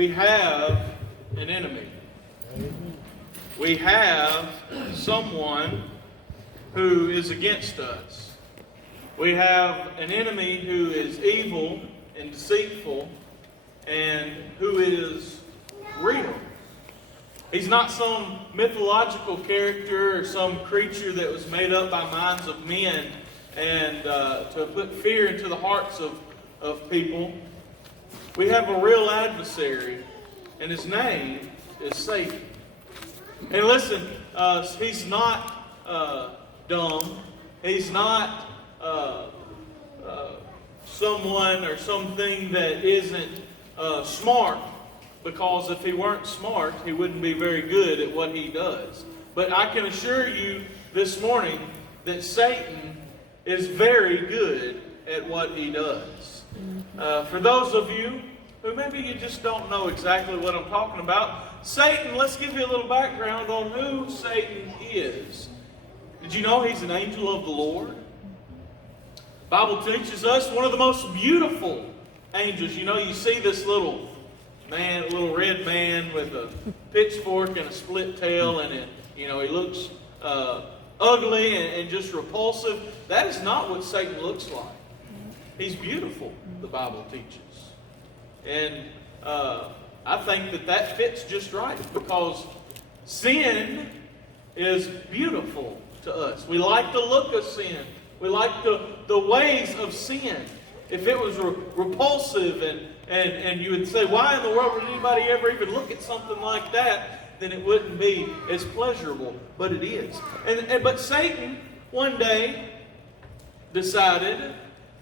we have an enemy. We have someone who is against us. We have an enemy who is evil and deceitful and who is real. He's not some mythological character or some creature that was made up by minds of men and to put fear into the hearts of people. We have a real adversary, and his name is Satan. And listen, he's not dumb. He's not someone or something that isn't smart. Because if he weren't smart, he wouldn't be very good at what he does. But I can assure you this morning that Satan is very good at what he does. For those of you who maybe you just don't know exactly what I'm talking about, Satan, let's give you a little background on who Satan is. Did you know he's an angel of the Lord? The Bible teaches us one of the most beautiful angels. You know, you see this little red man with a pitchfork and a split tail, and he looks ugly and just repulsive. That is not what Satan looks like. He's beautiful, the Bible teaches. And I think that fits just right, because sin is beautiful to us. We like the look of sin. We like the ways of sin. If it was repulsive and you would say, why in the world would anybody ever even look at something like that? Then it wouldn't be as pleasurable. But it is. But Satan one day decided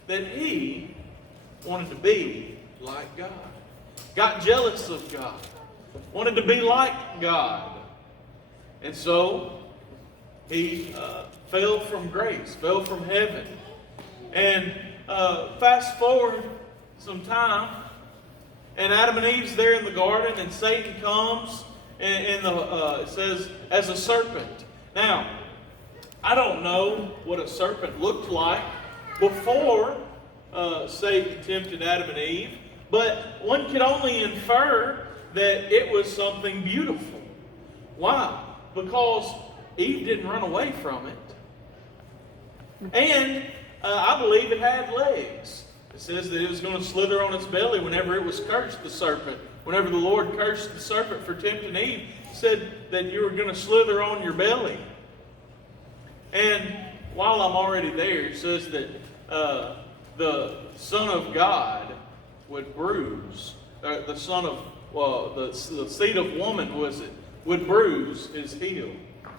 that he wanted to be like God. Got jealous of God. Wanted to be like God. And so he fell from grace, fell from heaven. And fast forward some time, and Adam and Eve's there in the garden, and Satan comes, and it says, as a serpent. Now, I don't know what a serpent looked like before Satan tempted Adam and Eve, but one could only infer that it was something beautiful. Why? Because Eve didn't run away from it. And I believe it had legs. It says that it was going to slither on its belly whenever it was cursed, the serpent. Whenever the Lord cursed the serpent for tempting Eve, He said that you were going to slither on your belly. And while I'm already there, it says that the Son of God would bruise, the seed of woman, would bruise his heel,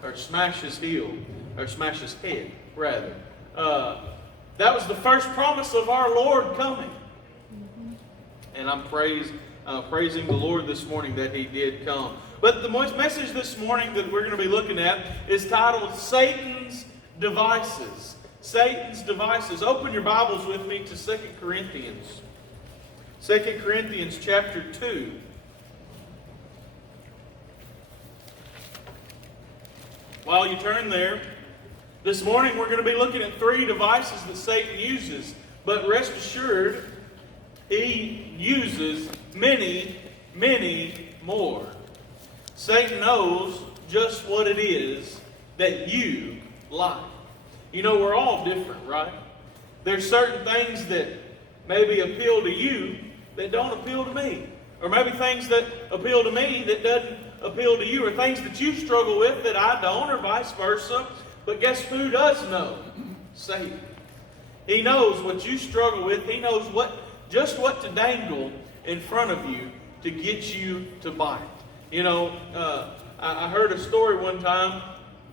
or smash his heel, or smash his head, rather. That was the first promise of our Lord coming. And I'm praising the Lord this morning that He did come. But the message this morning that we're going to be looking at is titled Satan's Devices. Satan's Devices. Open your Bibles with me to 2 Corinthians. 2 Corinthians chapter 2. While you turn there, this morning we're going to be looking at 3 devices that Satan uses. But rest assured, he uses many, many more. Satan knows just what it is that you like. You know, we're all different, right? There's certain things that maybe appeal to you that don't appeal to me. Or maybe things that appeal to me that doesn't appeal to you. Or things that you struggle with that I don't, or vice versa. But guess who does know? Satan. He knows what you struggle with. He knows just what to dangle in front of you to get you to bite. You know, I heard a story one time.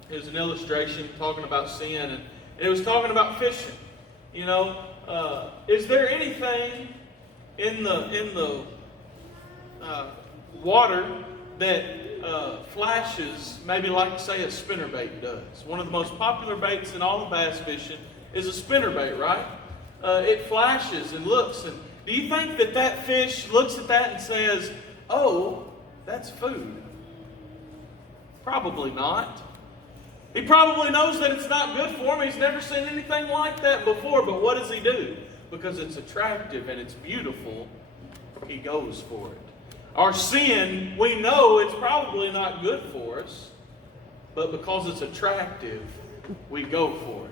It was an illustration talking about sin, and it was talking about fishing. You know, is there anything in the water that flashes maybe like, say, a spinnerbait does? One of the most popular baits in all of bass fishing is a spinnerbait, right? It flashes and looks. And do you think that fish looks at that and says, oh, that's food? Probably not. He probably knows that it's not good for him. He's never seen anything like that before. But what does he do? Because it's attractive and it's beautiful, he goes for it. Our sin, we know it's probably not good for us, but because it's attractive, we go for it.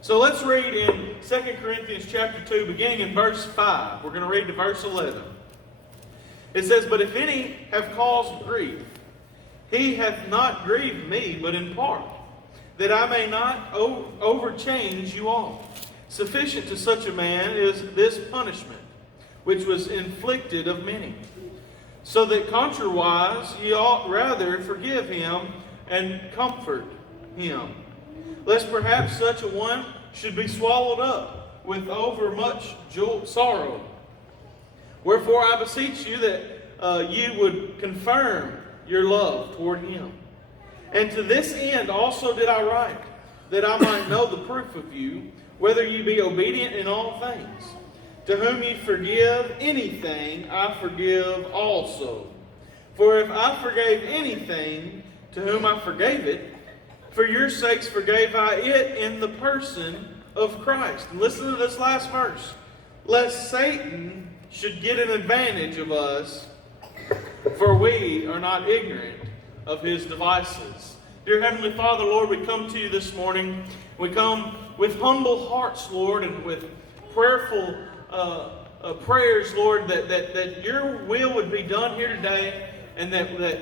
So let's read in 2 Corinthians chapter 2, beginning in verse 5. We're going to read to verse 11. It says, "But if any have caused grief, he hath not grieved me, but in part, that I may not overchange you all. Sufficient to such a man is this punishment, which was inflicted of many. So that contrariwise ye ought rather forgive him and comfort him, lest perhaps such a one should be swallowed up with overmuch sorrow. Wherefore I beseech you that ye would confirm your love toward him. And to this end also did I write, that I might know the proof of you, whether ye be obedient in all things. To whom ye forgive anything, I forgive also. For if I forgave anything, to whom I forgave it, for your sakes forgave I it in the person of Christ." And listen to this last verse. "Lest Satan should get an advantage of us, for we are not ignorant of his devices." Dear Heavenly Father, Lord, we come to you this morning. We come with humble hearts, Lord, and with prayerful prayers, Lord, that your will would be done here today, and that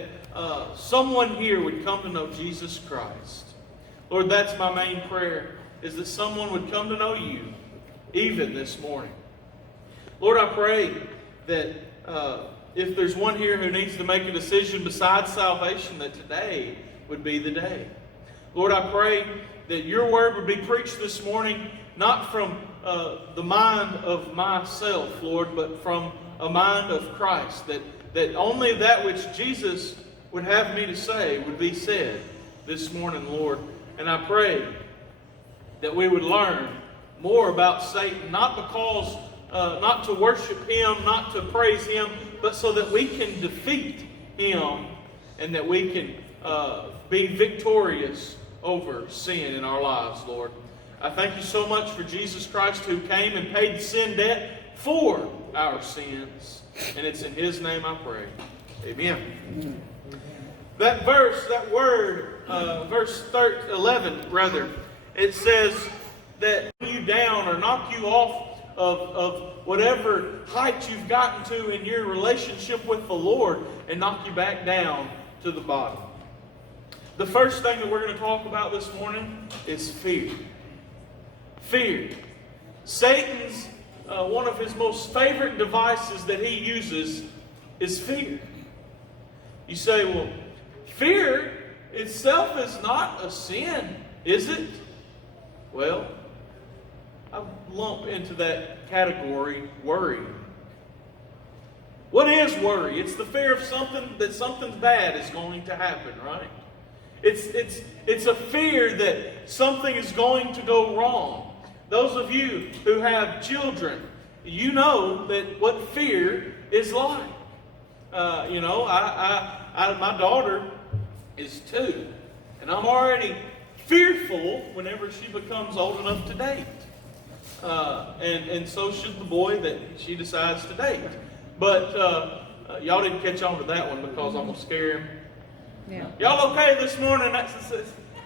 someone here would come to know Jesus Christ. Lord, that's my main prayer, is that someone would come to know you, even this morning. Lord, I pray that if there's one here who needs to make a decision besides salvation, that today would be the day. Lord, I pray that your word would be preached this morning, not from the mind of myself, Lord, but from a mind of Christ, that only that which Jesus would have me to say would be said this morning, Lord. And I pray that we would learn more about Satan, not because, not to worship him, not to praise him, but so that we can defeat him and that we can be victorious over sin in our lives, Lord. I thank you so much for Jesus Christ, who came and paid the sin debt for our sins. And it's in his name I pray. Amen. That verse, that word, verse 11, rather, it says that you down or knock you off of whatever height you've gotten to in your relationship with the Lord and knock you back down to the bottom. The first thing that we're going to talk about this morning is fear. Fear. Satan's, one of his most favorite devices that he uses is fear. You say, well, fear itself is not a sin, is it? Well, I lump into that category worry. What is worry? It's the fear of something bad is going to happen, right? It's a fear that something is going to go wrong. Those of you who have children, you know that what fear is like. My daughter is 2, and I'm already fearful whenever she becomes old enough to date. And so should the boy that she decides to date. But y'all didn't catch on to that one because I'm going to scare him. Yeah. Y'all okay this morning?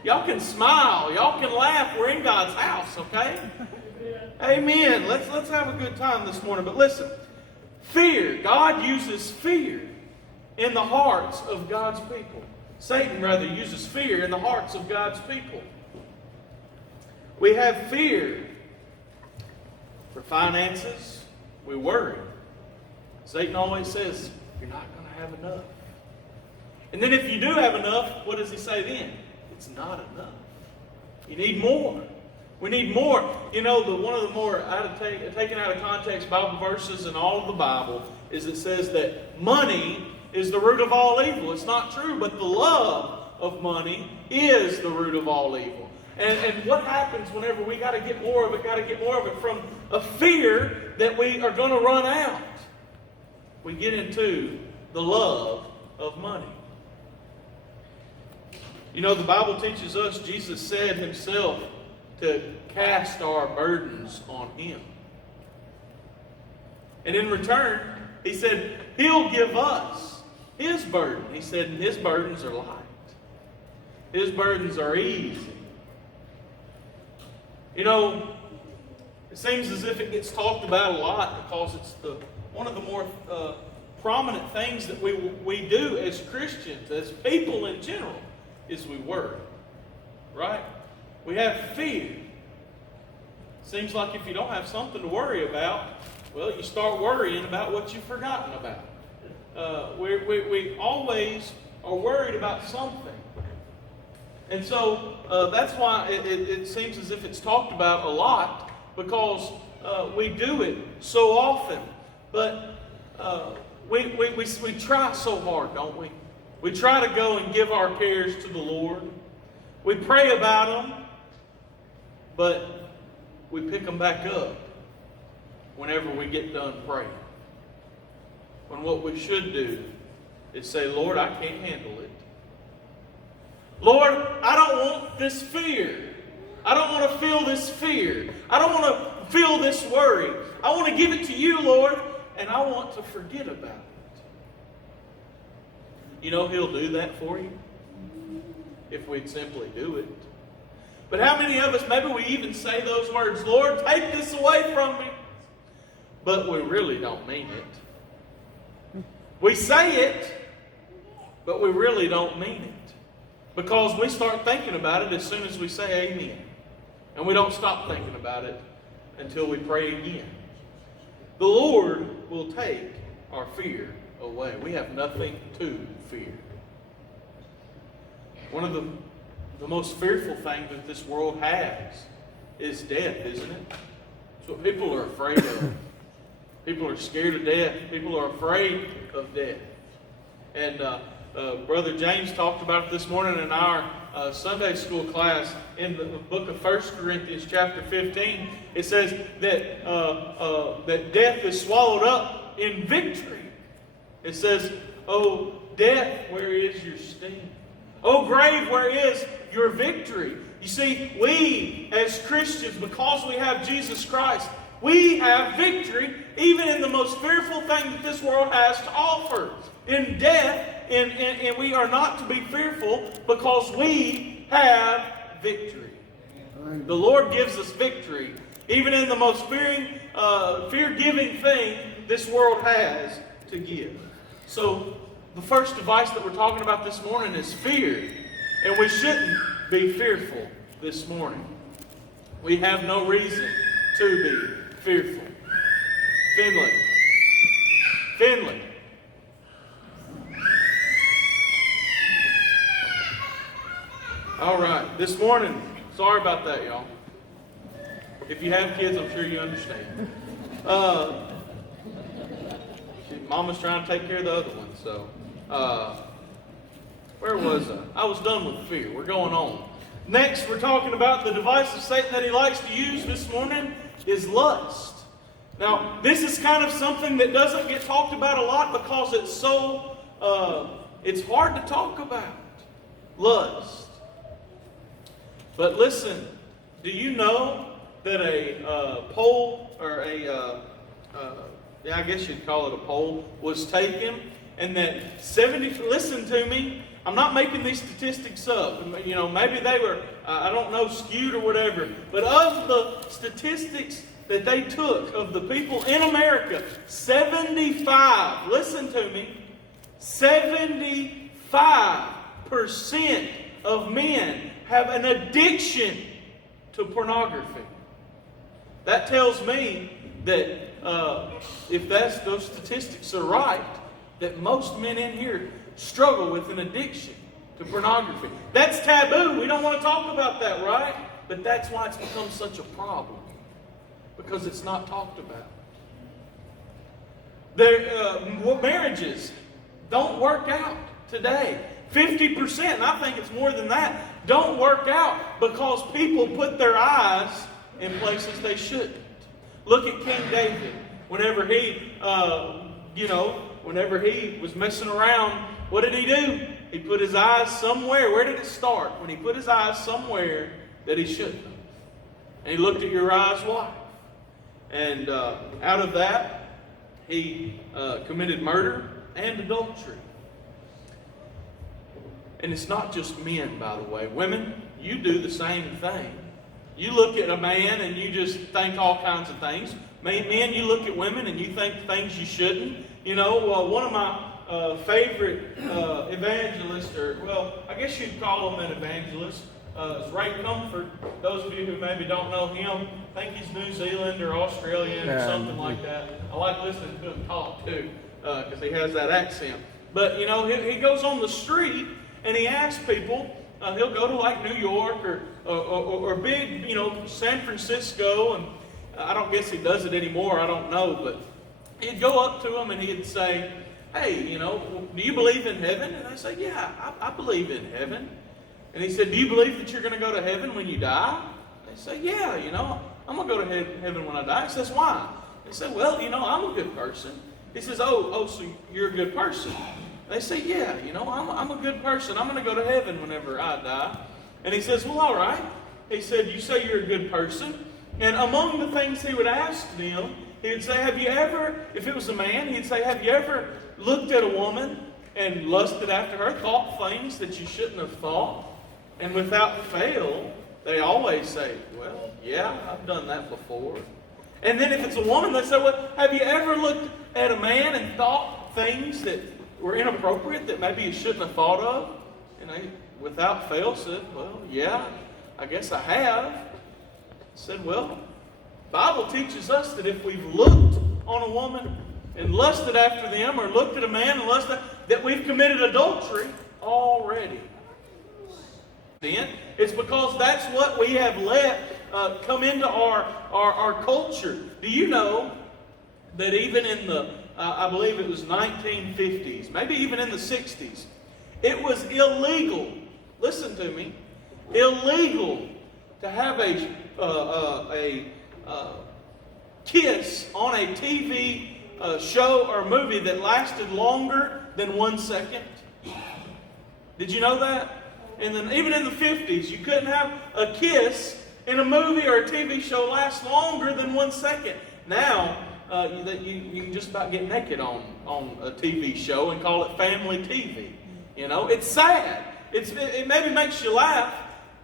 Y'all can smile. Y'all can laugh. We're in God's house, okay? Amen. Let's have a good time this morning. But listen, fear. God uses fear in the hearts of God's people. Satan, rather, uses fear in the hearts of God's people. We have fear for finances. We worry. Satan always says, you're not going to have enough. And then if you do have enough, what does he say then? It's not enough. You need more. We need more. You know, one of the more taken out of context Bible verses in all of the Bible is it says that money is the root of all evil. It's not true, but the love of money is the root of all evil. And what happens whenever we got to get more of it, from a fear that we are going to run out? We get into the love of money. You know, the Bible teaches us, Jesus said himself, to cast our burdens on him. And in return, He said, He'll give us His burden. He said, and His burdens are light. His burdens are easy. You know, it seems as if it gets talked about a lot because it's one of the more prominent things that we do as Christians, as people in general, is we worry. Right? We have fear. Seems like if you don't have something to worry about, well, you start worrying about what you've forgotten about. We always are worried about something. And so that's why it seems as if it's talked about a lot, because we do it so often. But we try so hard, don't we? We try to go and give our cares to the Lord. We pray about them, but we pick them back up whenever we get done praying. When what we should do is say, Lord, I can't handle it. Lord, I don't want this fear. I don't want to feel this fear. I don't want to feel this worry. I want to give it to you, Lord, and I want to forget about it. You know, He'll do that for you if we'd simply do it. But how many of us, maybe we even say those words, Lord, take this away from me. But we really don't mean it. We say it, but we really don't mean it. Because we start thinking about it as soon as we say amen. And we don't stop thinking about it until we pray again. The Lord will take our fear away. We have nothing to fear. One of the most fearful thing that this world has is death, isn't it? It's what people are afraid of. People are scared of death. People are afraid of death. And Brother James talked about it this morning in our Sunday school class in the book of 1 Corinthians chapter 15. It says that, that death is swallowed up in victory. It says, "Oh, death, where is your sting? Oh, grave, where is your victory?" You see, we as Christians, because we have Jesus Christ, we have victory even in the most fearful thing that this world has to offer. In death, and we are not to be fearful because we have victory. The Lord gives us victory even in the most fear-giving thing this world has to give. So the first device that we're talking about this morning is fear. And we shouldn't be fearful this morning. We have no reason to be fearful. Finley. All right, this morning, sorry about that, y'all. If you have kids, I'm sure you understand. Mama's trying to take care of the other one, so... where was I? I was done with fear. We're going on. Next, we're talking about the device of Satan that he likes to use this morning is lust. Now, this is kind of something that doesn't get talked about a lot because it's so, it's hard to talk about. Lust. But listen, do you know that a poll, or I guess you'd call it a poll, was taken, and that 70, listen to me, I'm not making these statistics up. You know, maybe they were, I don't know, skewed or whatever. But of the statistics that they took of the people in America, 75, listen to me, 75% of men have an addiction to pornography. That tells me that if those statistics are right, that most men in here struggle with an addiction to pornography. That's taboo. We don't want to talk about that, right? But that's why it's become such a problem. Because it's not talked about. Marriages don't work out today. 50%, and I think it's more than that, don't work out because people put their eyes in places they shouldn't. Look at King David. Whenever he was messing around, what did he do? He put his eyes somewhere. Where did it start? When he put his eyes somewhere that he shouldn't have. And he looked at Uriah's wife. And out of that, He committed murder and adultery. And it's not just men, by the way. Women, you do the same thing. You look at a man and you just think all kinds of things. Men, you look at women and you think things you shouldn't. You know, one of my favorite evangelists, or, well, I guess you'd call him an evangelist, is Ray Comfort. Those of you who maybe don't know him, I think he's New Zealand or Australian or something like that. I like listening to him talk too, because he has that accent. But, you know, he goes on the street and he asks people, he'll go to like New York or big, you know, San Francisco, and I don't guess he does it anymore, I don't know, but he'd go up to them and he'd say, hey, you know, do you believe in heaven? And they say, yeah, I believe in heaven. And he said, do you believe that you're going to go to heaven when you die? They say, yeah, you know, I'm going to go to heaven when I die. He says, why? They say, well, you know, I'm a good person. He says, oh, so you're a good person. They say, yeah, you know, I'm a good person. I'm going to go to heaven whenever I die. And he says, well, all right. He said, you say you're a good person. And among the things he would ask them, he would say, have you ever, if it was a man, he'd say, have you ever looked at a woman and lusted after her, thought things that you shouldn't have thought? And without fail, they always say, well, yeah, I've done that before. And then if it's a woman, they say, well, have you ever looked at a man and thought things that were inappropriate that maybe you shouldn't have thought of? And they, without fail, said, well, yeah, I guess I have. Said, well, the Bible teaches us that if we've looked on a woman and lusted after them, or looked at a man and lusted, that we've committed adultery already. Then it's because that's what we have let come into our culture. Do you know that even in the I believe it was 1950s, maybe even in the 60s, it was illegal, listen to me, illegal to have a kiss on a TV show or movie that lasted longer than 1 second. Did you know that? And then even in the 50s, you couldn't have a kiss in a movie or a TV show last longer than 1 second. Now, you can just about get naked on a TV show and call it family TV. You know, it's sad. It maybe makes you laugh,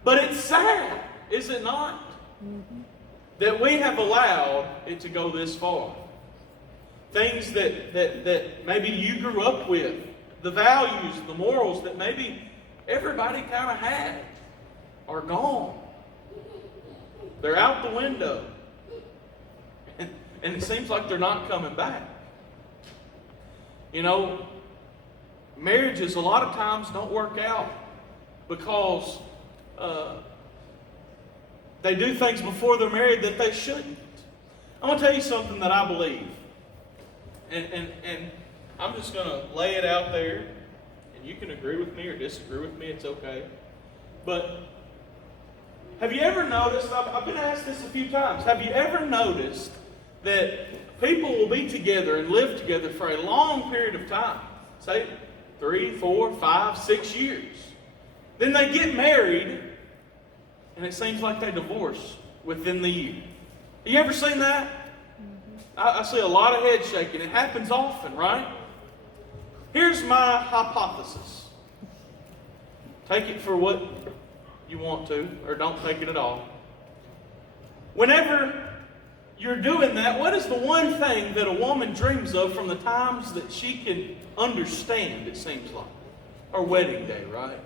but it's sad, is it not? Mm-hmm. That we have allowed it to go this far. Things that maybe you grew up with, the values, the morals that maybe everybody kind of had are gone. They're out the window. And it seems like they're not coming back. You know, marriages a lot of times don't work out because they do things before they're married that they shouldn't. I'm going to tell you something that I believe. And I'm just going to lay it out there. And you can agree with me or disagree with me. It's okay. But have you ever noticed, I've been asked this a few times, have you ever noticed that people will be together and live together for a long period of time, say 3, 4, 5, 6 years. Then they get married, and it seems like they divorce within the year. Have you ever seen that? I see a lot of head shaking. It happens often, right? Here's my hypothesis. Take it for what you want to, or don't take it at all. Whenever you're doing that, what is the one thing that a woman dreams of from the times that she can understand, it seems like? Her wedding day, right?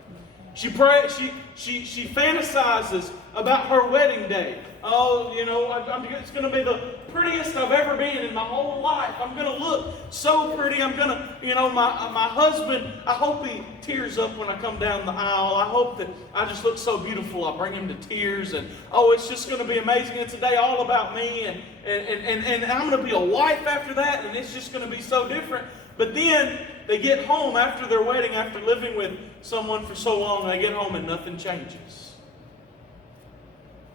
She fantasizes about her wedding day. Oh, you know, it's going to be the prettiest I've ever been in my whole life. I'm going to look so pretty. I'm going to, you know, my husband, I hope he tears up when I come down the aisle. I hope that I just look so beautiful. I bring him to tears. And, oh, it's just going to be amazing. It's a day all about me. And I'm going to be a wife after that. And it's just going to be so different. But then they get home after their wedding, after living with someone for so long, they get home and nothing changes.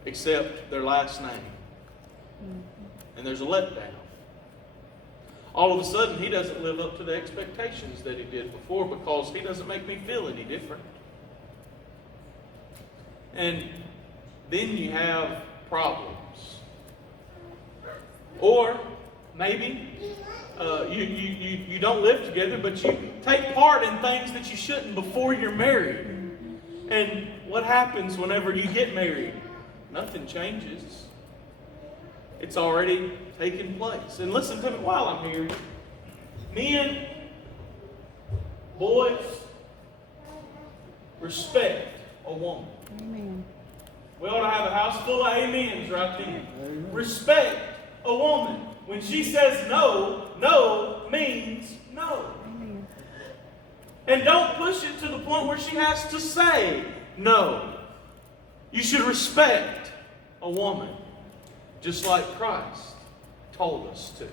Except their last name. And there's a letdown. All of a sudden, he doesn't live up to the expectations that he did before because he doesn't make me feel any different. And then you have problems. Or maybe. You don't live together, but you take part in things that you shouldn't before you're married. And what happens whenever you get married? Nothing changes. It's already taken place. And listen to me while I'm here. Men, boys, respect a woman. Amen. We ought to have a house full of amens right there. Amen. Respect a woman. When she says no, no means no. Amen. And don't push it to the point where she has to say no. You should respect a woman, just like Christ told us to.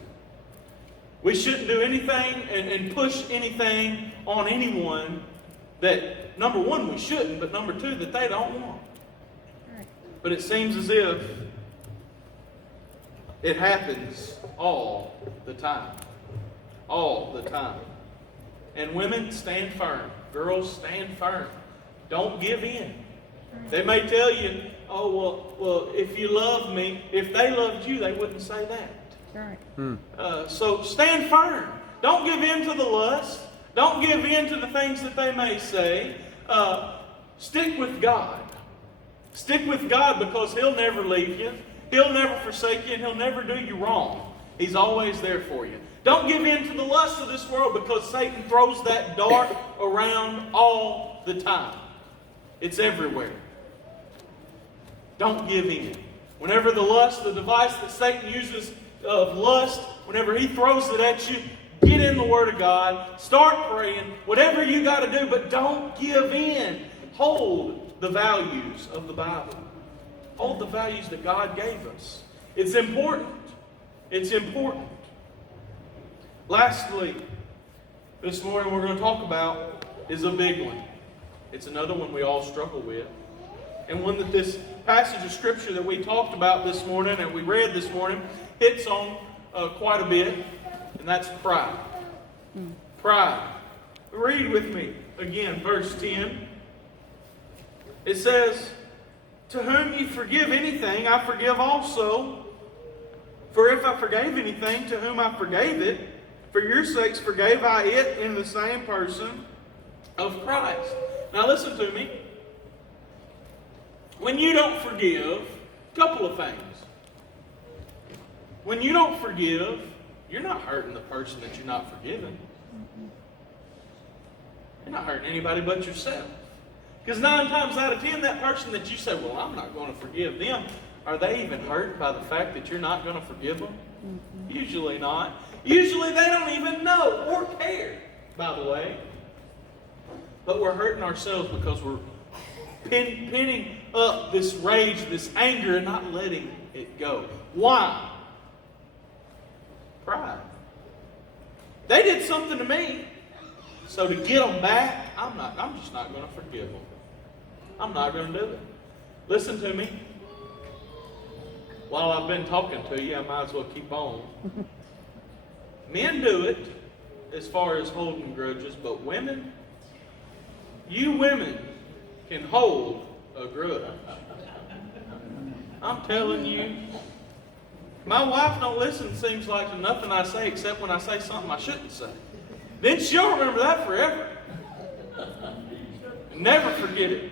We shouldn't do anything and push anything on anyone that, number one, we shouldn't, but number two, that they don't want. But it seems as if it happens all the time. All the time. And women, stand firm. Girls, stand firm. Don't give in. They may tell you, oh, well, if you love me, if they loved you, they wouldn't say that. Right. So stand firm. Don't give in to the lust. Don't give in to the things that they may say. Stick with God. Stick with God, because He'll never leave you. He'll never forsake you, and He'll never do you wrong. He's always there for you. Don't give in to the lust of this world, because Satan throws that dart around all the time. It's everywhere. Don't give in. Whenever the lust, the device that Satan uses of lust, whenever he throws it at you, get in the Word of God. Start praying. Whatever you got to do, but don't give in. Hold the values of the Bible. Hold the values that God gave us. It's important. It's important. Lastly, this morning we're going to talk about is a big one. It's another one we all struggle with. And one that this passage of Scripture that we talked about this morning and we read this morning hits on quite a bit, and that's pride. Pride. Read with me again, verse 10. It says, "To whom ye forgive anything, I forgive also. For if I forgave anything, to whom I forgave it, for your sakes forgave I it in the same person of Christ." Now listen to me. When you don't forgive, a couple of things. When you don't forgive, you're not hurting the person that you're not forgiving. You're not hurting anybody but yourself. Because 9 times out of 10, that person that you say, well, I'm not going to forgive them, are they even hurt by the fact that you're not going to forgive them? Usually not. Usually they don't even know or care, by the way. But we're hurting ourselves because we're pinning up this rage, this anger, and not letting it go. Why? Pride. They did something to me, so to get them back, I'm just not going to forgive them. I'm not going to do it. Listen to me. While I've been talking to you, I might as well keep on. Men do it as far as holding grudges, but women, you women can hold a grudge. I'm telling you. My wife don't listen, seems like, to nothing I say except when I say something I shouldn't say. Then she'll remember that forever. Never forget it.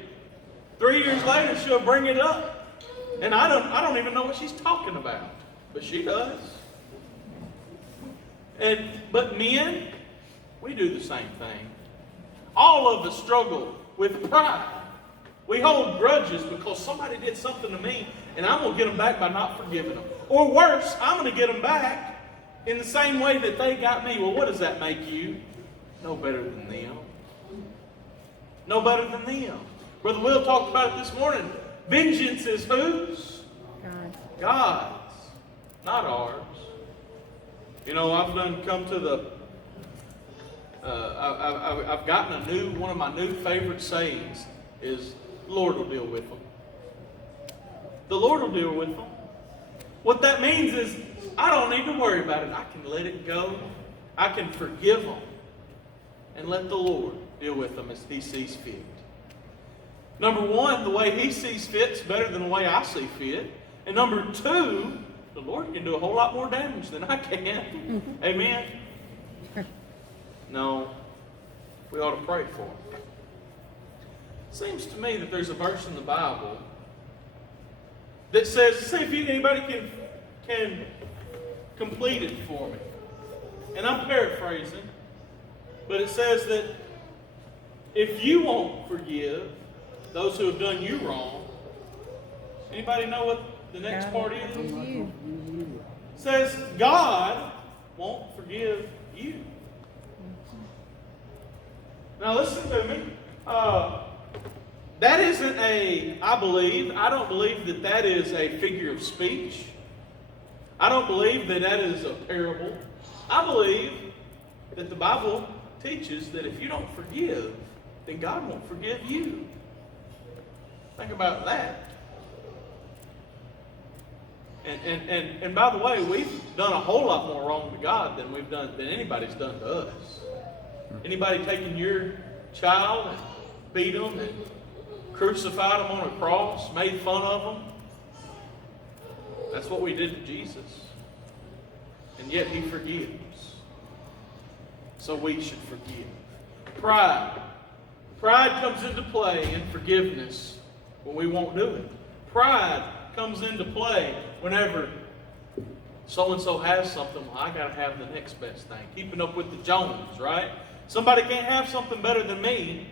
3 years later, she'll bring it up. And I don't even know what she's talking about. But she does. But men, we do the same thing. All of us struggle with pride. We hold grudges because somebody did something to me, and I'm going to get them back by not forgiving them. Or worse, I'm going to get them back in the same way that they got me. Well, what does that make you? No better than them. No better than them. Brother Will talked about it this morning. Vengeance is whose? God's. God's, not ours. You know, I've come to the. I've gotten one of my new favorite sayings is, "The Lord will deal with them." The Lord will deal with them. What that means is, I don't need to worry about it. I can let it go. I can forgive them, and let the Lord deal with them as He sees fit. Number one, the way He sees fit is better than the way I see fit. And number two, the Lord can do a whole lot more damage than I can. Amen? No, we ought to pray for them. Seems to me that there's a verse in the Bible that says, see if anybody can complete it for me. And I'm paraphrasing, but it says that if you won't forgive those who have done you wrong, anybody know what the next part is? It says God won't forgive you. Now listen to me. That isn't I don't believe that is a figure of speech. I don't believe that is a parable. I believe that the Bible teaches that if you don't forgive, then God won't forgive you. Think about that. And by the way, we've done a whole lot more wrong to God than anybody's done to us. Anybody taken your child and beat them and crucified them on a cross, made fun of them? That's what we did to Jesus. And yet He forgives. So we should forgive. Pride. Pride comes into play in forgiveness when we won't do it. Pride comes into play whenever so-and-so has something. Well, I got to have the next best thing. Keeping up with the Joneses, right? Somebody can't have something better than me.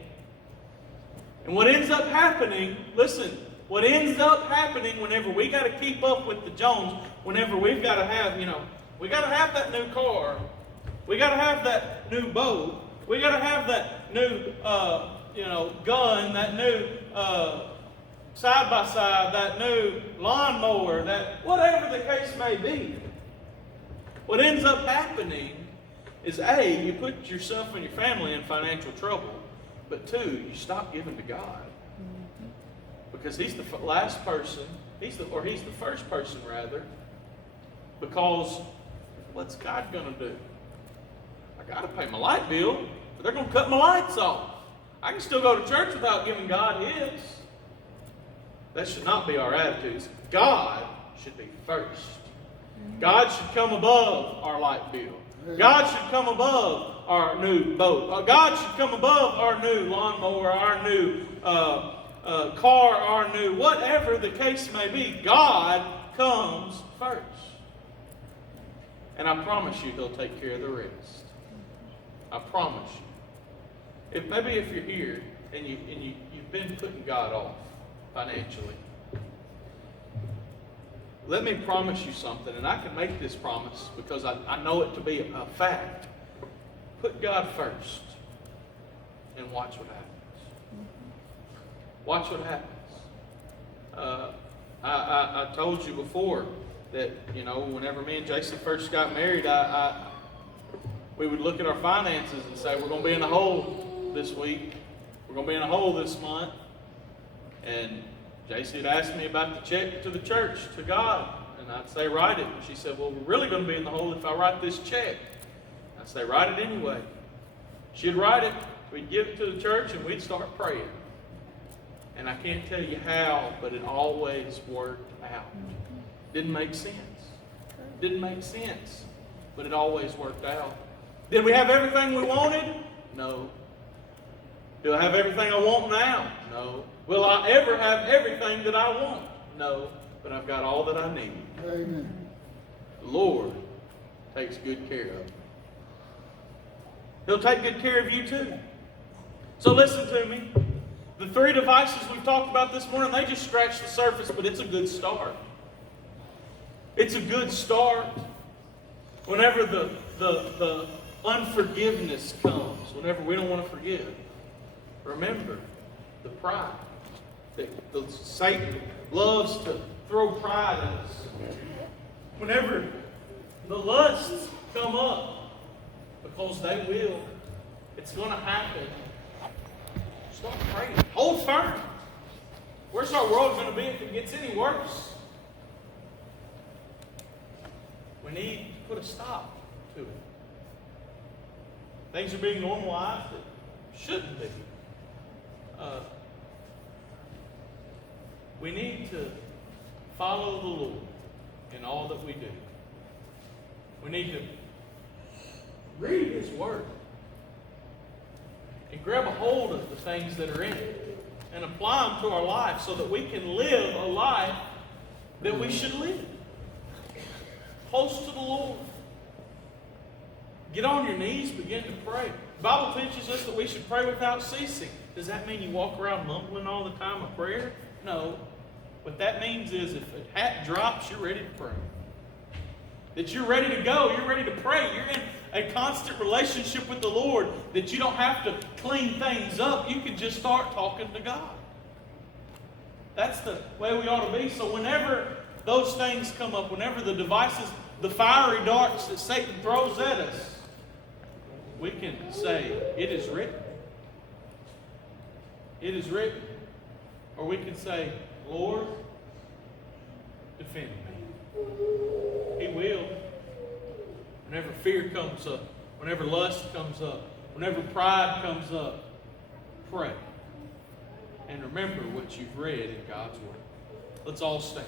And what ends up happening, listen, what ends up happening whenever we got to keep up with the Jones, whenever we've got to have, we got to have that new car. We got to have that new boat. We got to have that new, gun, that new side-by-side, that new lawnmower, that whatever the case may be. What ends up happening is A, you put yourself and your family in financial trouble, but two, you stop giving to God. Because He's the last person, He's the first person rather, because what's God going to do? I got to pay my light bill, but they're going to cut my lights off. I can still go to church without giving God His. That should not be our attitudes. God should be first. God should come above our light bill. God should come above our new boat. God should come above our new lawnmower, our new car, our new whatever the case may be. God comes first. And I promise you He'll take care of the rest. I promise you. If you're here and you've been putting God off financially, let me promise you something, and I can make this promise because I know it to be a fact. Put God first and watch what happens. Watch what happens. I told you before that, whenever me and Jason first got married, we would look at our finances and say, we're going to be in a hole this week. We're going to be in a hole this month. And Jason had asked me about the check to the church, to God. And I'd say, write it. And she said, well, we're really going to be in the hole if I write this check. I'd say, write it anyway. She'd write it. We'd give it to the church and we'd start praying. And I can't tell you how, but it always worked out. Didn't make sense. Didn't make sense. But it always worked out. Did we have everything we wanted? No. Do I have everything I want now? No. Will I ever have everything that I want? No. But I've got all that I need. Amen. The Lord takes good care of me. He'll take good care of you too. So listen to me. The three devices we've talked about this morning, they just scratch the surface, but it's a good start. It's a good start. Whenever the unforgiveness comes, whenever we don't want to forgive, remember the pride. That Satan loves to throw pride at us. Whenever the lusts come up, because they will, it's going to happen. Start praying. Hold firm. Where's our world going to be if it gets any worse? We need to put a stop to it. Things are being normalized that shouldn't be. We need to follow the Lord. in all that we do. We need to read His Word and grab a hold of the things that are in it and apply them to our life so that we can live a life that we should live. Close to the Lord. Get on your knees, begin to pray. The Bible teaches us that we should pray without ceasing. Does that mean you walk around mumbling all the time a prayer? No. What that means is if a hat drops, you're ready to pray. That you're ready to go, you're ready to pray. You're in a constant relationship with the Lord, that you don't have to clean things up. You can just start talking to God. That's the way we ought to be. So whenever those things come up, whenever the devices, the fiery darts that Satan throws at us, we can say, it is written. It is written. Or we can say, Lord, defend me. He will. Whenever fear comes up, whenever lust comes up, whenever pride comes up, pray. And remember what you've read in God's Word. Let's all stand.